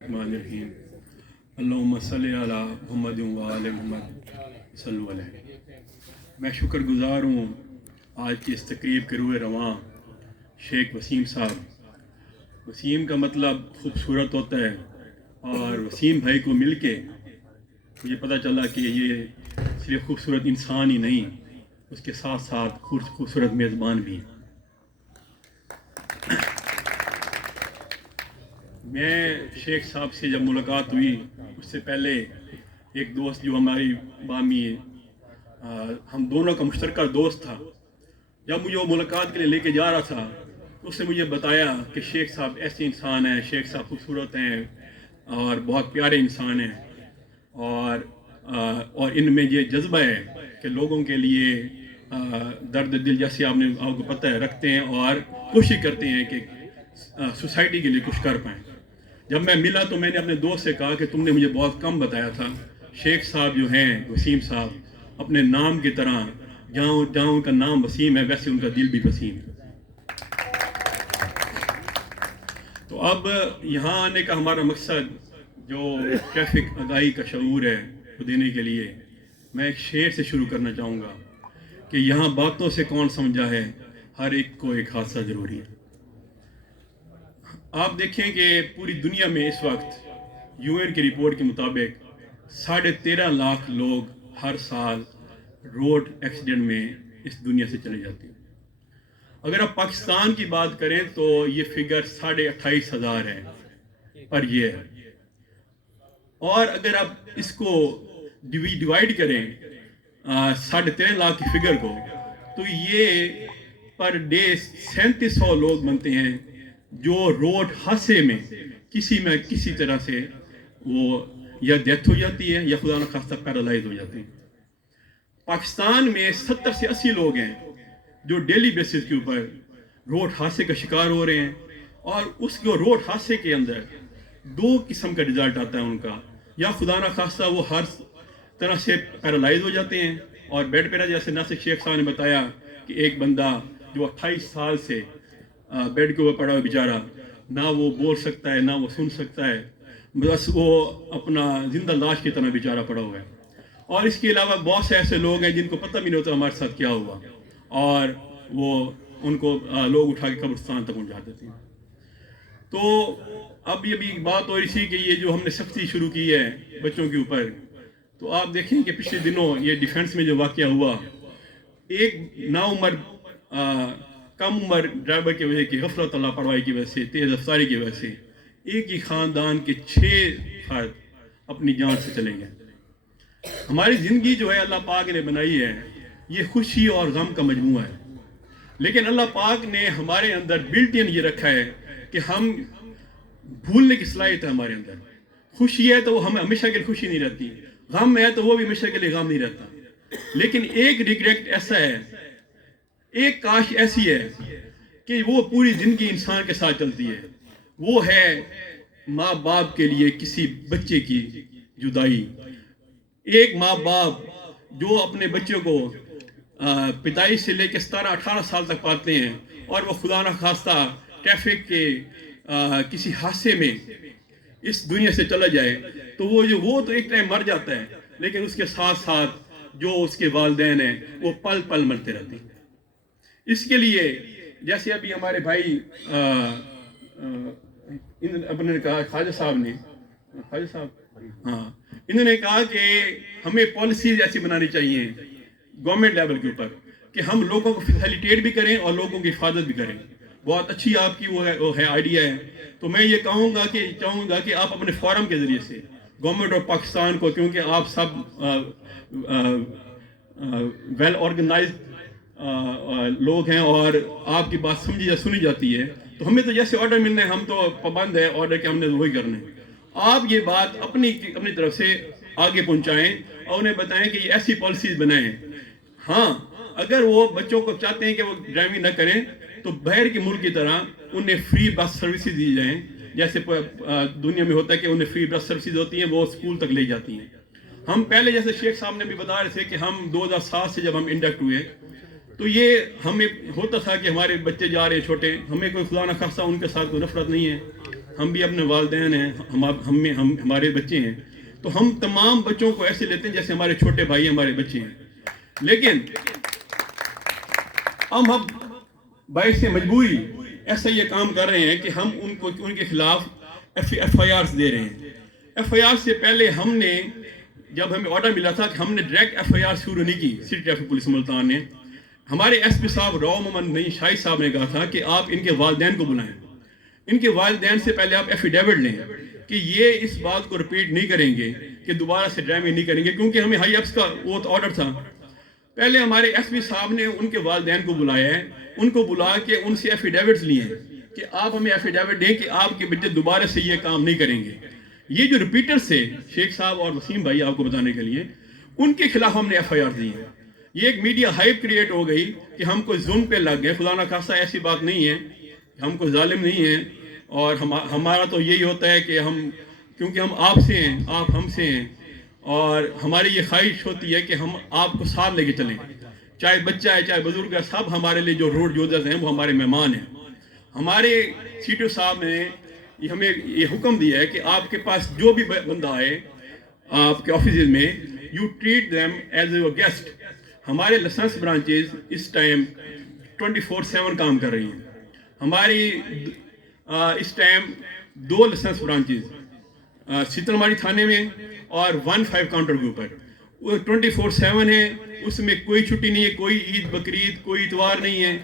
الرحمن الرحیم اللہم صلی علی محمد و آل محمد صلی اللہ علیہ۔ میں شکر گزار ہوں آج کی اس تقریب کے روح رواں شیخ وسیم صاحب۔ وسیم کا مطلب خوبصورت ہوتا ہے، اور وسیم بھائی کو مل کے مجھے پتہ چلا کہ یہ صرف خوبصورت انسان ہی نہیں، اس کے ساتھ ساتھ خوبصورت میزبان بھی ہیں۔ میں شیخ صاحب سے جب ملاقات ہوئی، اس سے پہلے ایک دوست جو ہماری بامی ہم دونوں کا مشترکہ دوست تھا، جب مجھے وہ ملاقات کے لیے لے کے جا رہا تھا تو اس نے مجھے بتایا کہ شیخ صاحب ایسے انسان ہیں، شیخ صاحب خوبصورت ہیں اور بہت پیارے انسان ہیں، اور ان میں یہ جذبہ ہے کہ لوگوں کے لیے درد دل جیسے آپ کو پتہ ہے رکھتے ہیں، اور کوشش کرتے ہیں کہ سوسائٹی کے لیے کچھ کر پائیں۔ جب میں ملا تو میں نے اپنے دوست سے کہا کہ تم نے مجھے بہت کم بتایا تھا، شیخ صاحب جو ہیں وسیم صاحب اپنے نام کی طرح جہاں ان کا نام وسیم ہے ویسے ان کا دل بھی وسیم ہے۔ تو اب یہاں آنے کا ہمارا مقصد جو ٹریفک آگاہی کا شعور ہے وہ دینے کے لیے میں ایک شعر سے شروع کرنا چاہوں گا کہ یہاں باتوں سے کون سمجھا ہے، ہر ایک کو ایک حادثہ ضروری ہے۔ آپ دیکھیں کہ پوری دنیا میں اس وقت UN کی رپورٹ کے مطابق 13.5 لاکھ لوگ ہر سال روڈ ایکسیڈنٹ میں اس دنیا سے چلے جاتے ہیں۔ اگر آپ پاکستان کی بات کریں تو یہ فگر 28,500 ہے پر ایئر، اور اگر آپ اس کو ڈیوائیڈ کریں 13.5 لاکھ کی فگر کو تو یہ پر ڈے 3700 لوگ بنتے ہیں جو روڈ حادثے میں کسی طرح سے وہ یا ڈیتھ ہو جاتی ہے یا خدا نخواستہ پیرالائز ہو جاتے ہیں۔ پاکستان میں 70 سے 80 لوگ ہیں جو ڈیلی بیسس کے اوپر روڈ حادثے کا شکار ہو رہے ہیں، اور اس کو روڈ حادثے کے اندر 2 قسم کا رزلٹ آتا ہے ان کا، یا خدا نخواستہ وہ ہر طرح سے پیرالائز ہو جاتے ہیں اور بیڈ پہ رہ، جیسے ناصر شیخ صاحب نے بتایا کہ ایک بندہ جو 28 سال سے بیڈ کے اوپر پڑا ہوا بیچارہ، نہ وہ بول سکتا ہے نہ وہ سن سکتا ہے، بس وہ اپنا زندہ لاش کی طرح بیچارہ پڑا ہوا ہے۔ اور اس کے علاوہ بہت سے ایسے لوگ ہیں جن کو پتہ بھی نہیں ہوتا ہمارے ساتھ کیا ہوا، اور وہ ان کو لوگ اٹھا کے قبرستان تک پہنچا دیتے ہیں۔ تو اب یہ بھی بات ہو رہی تھی کہ یہ جو ہم نے سختی شروع کی ہے بچوں کے اوپر، تو آپ دیکھیں کہ پچھلے دنوں یہ ڈیفنس میں جو واقعہ ہوا، ایک ناعمر کم عمر ڈرائیور کی وجہ کی غفلت لاپرواہی کی وجہ سے، تیز رفتاری کی وجہ سے ایک ہی خاندان کے 6 فرد اپنی جان سے چلے گئے۔ ہماری زندگی جو ہے اللہ پاک نے بنائی ہے، یہ خوشی اور غم کا مجموعہ ہے، لیکن اللہ پاک نے ہمارے اندر بلٹ ان یہ رکھا ہے کہ ہم بھولنے کی صلاحیت ہے ہمارے اندر۔ خوشی ہے تو وہ ہمیں ہمیشہ کے لیے خوشی نہیں رہتی، غم ہے تو وہ بھی ہمیشہ کے لیے غم نہیں رہتا، لیکن ایک ریگریٹ ایسا ہے، ایک کاش ایسی ہے کہ وہ پوری زندگی انسان کے ساتھ چلتی ہے، وہ ہے ماں باپ کے لیے کسی بچے کی جدائی۔ ایک ماں باپ جو اپنے بچوں کو پیدائش سے لے کے 17-18 سال تک پالتے ہیں، اور وہ خدا نخواستہ ٹریفک کے کسی حادثے میں اس دنیا سے چلا جائے تو وہ تو ایک ٹائم مر جاتا ہے، لیکن اس کے ساتھ ساتھ جو اس کے والدین ہیں وہ پل پل مرتے رہتے ہیں۔ اس کے لیے جیسے ابھی ہمارے بھائی اپنے کہا خواجہ صاحب نے انہوں نے کہا کہ ہمیں پالیسیز ایسی بنانی چاہیے گورنمنٹ لیول کے اوپر کہ ہم لوگوں کو فیسیلیٹیٹ بھی کریں اور لوگوں کی حفاظت بھی کریں۔ بہت اچھی آپ کی وہ ہے آئیڈیا ہے، تو میں یہ چاہوں گا کہ آپ اپنے فورم کے ذریعے سے گورنمنٹ آف پاکستان کو، کیونکہ آپ سب ویل آرگنائزڈ لوگ ہیں اور آپ کی بات سنی جاتی ہے، تو ہمیں تو جیسے آرڈر ملنا ہے ہم تو پابند ہے آرڈر کے، ہم نے وہی کرنا ہے۔ آپ یہ بات اپنی طرف سے آگے پہنچائیں اور انہیں بتائیں کہ یہ ایسی پالیسیز بنائیں۔ ہاں، اگر وہ بچوں کو چاہتے ہیں کہ وہ ڈرائیونگ نہ کریں تو باہر کے ملک کی طرح انہیں فری بس سروسز دی جائیں، جیسے دنیا میں ہوتا ہے کہ انہیں فری بس سروسز ہوتی ہیں، وہ اسکول تک لے جاتی ہیں۔ ہم پہلے جیسے شیخ صاحب نے بھی بتا رہے تھے کہ ہم 2007 سے جب ہم انڈکٹ ہوئے تو یہ ہمیں ہوتا تھا کہ ہمارے بچے جا رہے ہیں چھوٹے، ہمیں کوئی خدا نخواستہ ان کے ساتھ کوئی نفرت نہیں ہے، ہم بھی اپنے والدین ہیں, ہمارے بچے ہیں, تو ہم تمام بچوں کو ایسے لیتے ہیں جیسے ہمارے چھوٹے بھائی ہمارے بچے ہیں. لیکن ہم اب باعث مجبوری ایسا یہ کام کر رہے ہیں کہ ہم ان کے خلاف ایف آئی آرز دے رہے ہیں. ایف آئی آر سے پہلے ہم نے, جب ہمیں آرڈر ملا تھا کہ ہم نے ڈائریکٹ ایف آئی آر شروع نہیں کی, سٹی ٹریفک پولیس ملتان نے, ہمارے ایس پی صاحب راؤ محمد نعیم شاہی صاحب نے کہا تھا کہ آپ ان کے والدین کو بلائیں, ان کے والدین سے پہلے آپ ایفیڈیوٹ لیں کہ یہ اس بات کو رپیٹ نہیں کریں گے, کہ دوبارہ سے ڈرامے نہیں کریں گے, کیونکہ ہمیں ہائی ایپس کا وہ آرڈر تھا. پہلے ہمارے ایس پی صاحب نے ان کے والدین کو بلایا ہے, ان کو بلا کے ان سے ایفیڈیوٹس لیے ہیں کہ آپ ہمیں ایفیڈیوٹ دیں کہ آپ کے بچے دوبارہ سے یہ کام نہیں کریں گے. یہ جو ریپیٹرز سے شیخ صاحب اور وسیم بھائی آپ کو بتانے کے لیے, ان کے خلاف ہم نے ایف آئی آر دی ہے. یہ ایک میڈیا ہائپ کریٹ ہو گئی کہ ہم کو ظلم پہ لگ گئے. خدا نہ خواستہ ایسی بات نہیں ہے, ہم کو ظالم نہیں ہیں, اور ہمارا تو یہی ہوتا ہے کہ کیونکہ ہم آپ سے ہیں, آپ ہم سے ہیں, اور ہماری یہ خواہش ہوتی ہے کہ ہم آپ کو ساتھ لے کے چلیں, چاہے بچہ ہے چاہے بزرگ ہے, سب ہمارے لیے جو روڈ یوزرز ہیں وہ ہمارے مہمان ہیں. ہمارے سی ٹی او صاحب نے ہمیں یہ حکم دیا ہے کہ آپ کے پاس جو بھی بندہ آئے آپ کے آفیسز میں, you treat them as your guest. ہمارے لائسنس برانچز اس ٹائم 24/7 کام کر رہی ہیں. ہماری اس ٹائم 2 لائسنس برانچز سیتلماری تھانے میں اور 15 کاؤنٹر کے اوپر, وہ 24/7 ہے, اس میں کوئی چھٹی نہیں ہے, کوئی عید بقرعید کوئی اتوار نہیں ہے.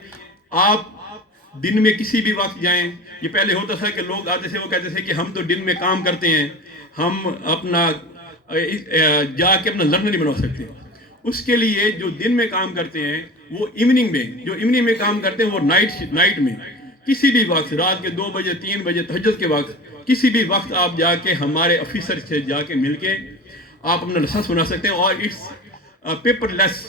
آپ دن میں کسی بھی وقت جائیں. یہ پہلے ہوتا تھا کہ لوگ آتے تھے, وہ کہتے تھے کہ ہم تو دن میں کام کرتے ہیں, ہم اپنا جا کے اپنا لڑنا نہیں بنا سکتے. اس کے لیے جو دن میں کام کرتے ہیں وہ ایوننگ میں کام کرتے ہیں, وہ نائٹ میں کسی بھی وقت, رات کے 2 بجے 3 بجے تہجد کے وقت, کسی بھی وقت آپ جا کے ہمارے آفیسر سے جا کے مل کے آپ اپنا لائسنس بنا سکتے ہیں. اور اٹس پیپر لیس,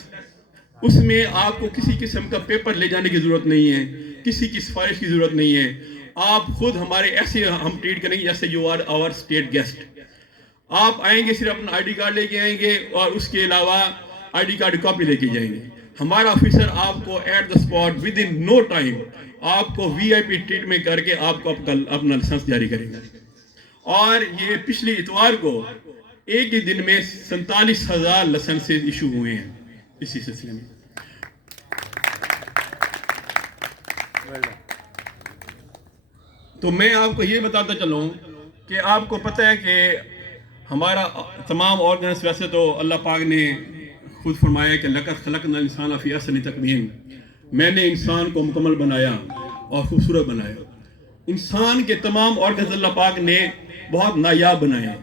اس میں آپ کو کسی قسم کا پیپر لے جانے کی ضرورت نہیں ہے, کسی کی سفارش کی ضرورت نہیں ہے. آپ خود ہمارے ایسے ہم ٹریٹ کریں گے جیسے you are our state guest. آپ آئیں گے, صرف اپنا آئی ڈی کارڈ لے کے آئیں گے, اور اس کے علاوہ آئی ڈی کارڈ کاپی لے کے جائیں گے. ہمارا آفیسر آپ کو at the spot within no time آپ کو وی آئی پی ٹریٹمنٹ کر کے آپ کو اپنا لائسنس جاری کرے گا. اور یہ پچھلی اتوار کو ایک ہی دن میں 47,000 لائسنسز ایشو ہوئے ہیں اسی سلسلے میں. تو میں آپ کو یہ بتاتا چلوں کہ آپ کو پتہ ہے کہ ہمارا تمام آرگنز, ویسے تو اللہ پاک نے خود فرمایا کہ لَقَدْ خَلَقْنَا الْإِنسَانَ فِي أَحْسَنِ تَقْوِيمٍ, میں نے انسان کو مکمل بنایا اور خوبصورت بنایا. انسان کے تمام آرگنز اللہ پاک نے بہت نایاب بنائے ہیں,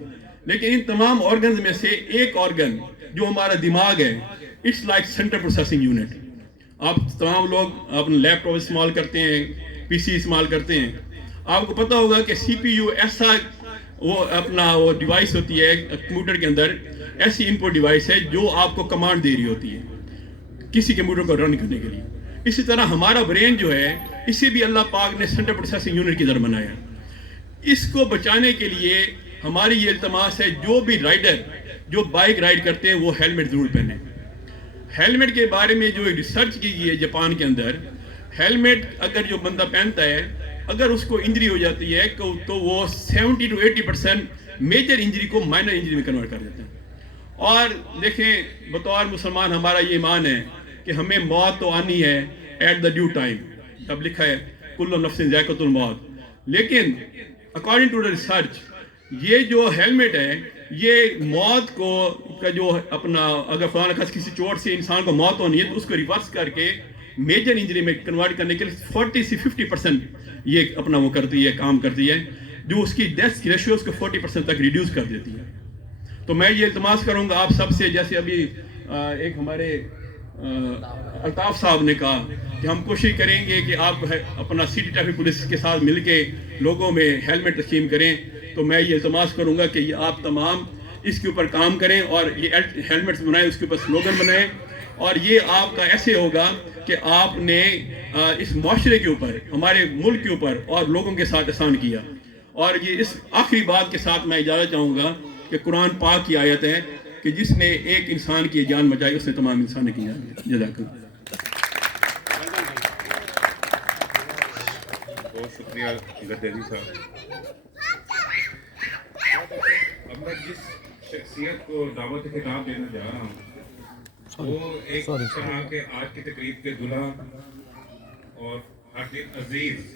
لیکن ان تمام آرگنز میں سے ایک آرگن جو ہمارا دماغ ہے, it's like central processing unit. آپ تمام لوگ اپنے لیپ ٹاپ استعمال کرتے ہیں, پی سی استعمال کرتے ہیں. آپ کو پتہ ہوگا کہ سی پی یو ایسا وہ ڈیوائس ہوتی ہے کمپیوٹر کے اندر, ایسی انپٹ ڈیوائس ہے جو آپ کو کمانڈ دے رہی ہوتی ہے کسی کمپیوٹر کو رن کرنے کے لیے. اسی طرح ہمارا برین جو ہے, اسے بھی اللہ پاک نے سینٹرل پروسیسنگ یونٹ کی طرح بنایا. اس کو بچانے کے لیے ہماری یہ التماس ہے, جو بھی رائڈر جو بائک رائڈ کرتے ہیں وہ ہیلمٹ ضرور پہنیں. ہیلمٹ کے بارے میں جو ریسرچ کی گئی ہے جاپان کے اندر, ہیلمٹ اگر جو بندہ پہنتا ہے, اگر اس کو انجری ہو جاتی ہے تو وہ 70 to 80% میجر انجری کو مائنر انجری میں کنورٹ کر دیتے ہیں. اور دیکھیں, بطور مسلمان ہمارا یہ ایمان ہے کہ ہمیں موت تو آنی ہے ایٹ دا ڈیو ٹائم, تب لکھا ہے کل نفس ذائقۃ الموت. لیکن اکارڈنگ ٹو دا ریسرچ یہ جو ہیلمٹ ہے, یہ موت کو کا جو اپنا, اگر خدا نخواستہ کسی چوٹ سے انسان کو موت ہونی ہے تو اس کو ریورس کر کے میجر انجری میں کنورٹ کرنے کے لیے 40 سے 50% یہ اپنا وہ کرتی ہے, کام کرتی ہے, جو اس کی ڈیتھ کی ریشیو اس کو 40% تک ریڈیوس کر دیتی ہے. تو میں یہ التماس کروں گا آپ سب سے, جیسے ابھی ایک ہمارے الطاف صاحب نے کہا کہ ہم کوشش کریں گے کہ آپ اپنا سٹی ٹریفک پولیس کے ساتھ مل کے لوگوں میں ہیلمٹ تقسیم کریں. تو میں یہ التماس کروں گا کہ یہ آپ تمام اس کے اوپر کام کریں اور یہ ہیلمٹس بنائیں, اس کے اوپر سلوگن بنائیں, اور یہ آپ کا ایسے ہوگا کہ آپ نے اس معاشرے کے اوپر, ہمارے ملک کے اوپر اور لوگوں کے ساتھ احسان کیا. اور یہ اس آخری بات کے ساتھ میں اجازت چاہوں گا کہ قرآن پاک کی آیت ہے کہ جس نے ایک انسان کی جان بچائی اس نے تمام انسان کی جان بچائی. جزاک اللہ. بہت شکریہ گدیری صاحب. جس شخصیت کو دعوت خطاب دینا جا رہا ہوں وہ ایک طرح کے آج کی تقریب کے دلہا اور ہر دل عزیز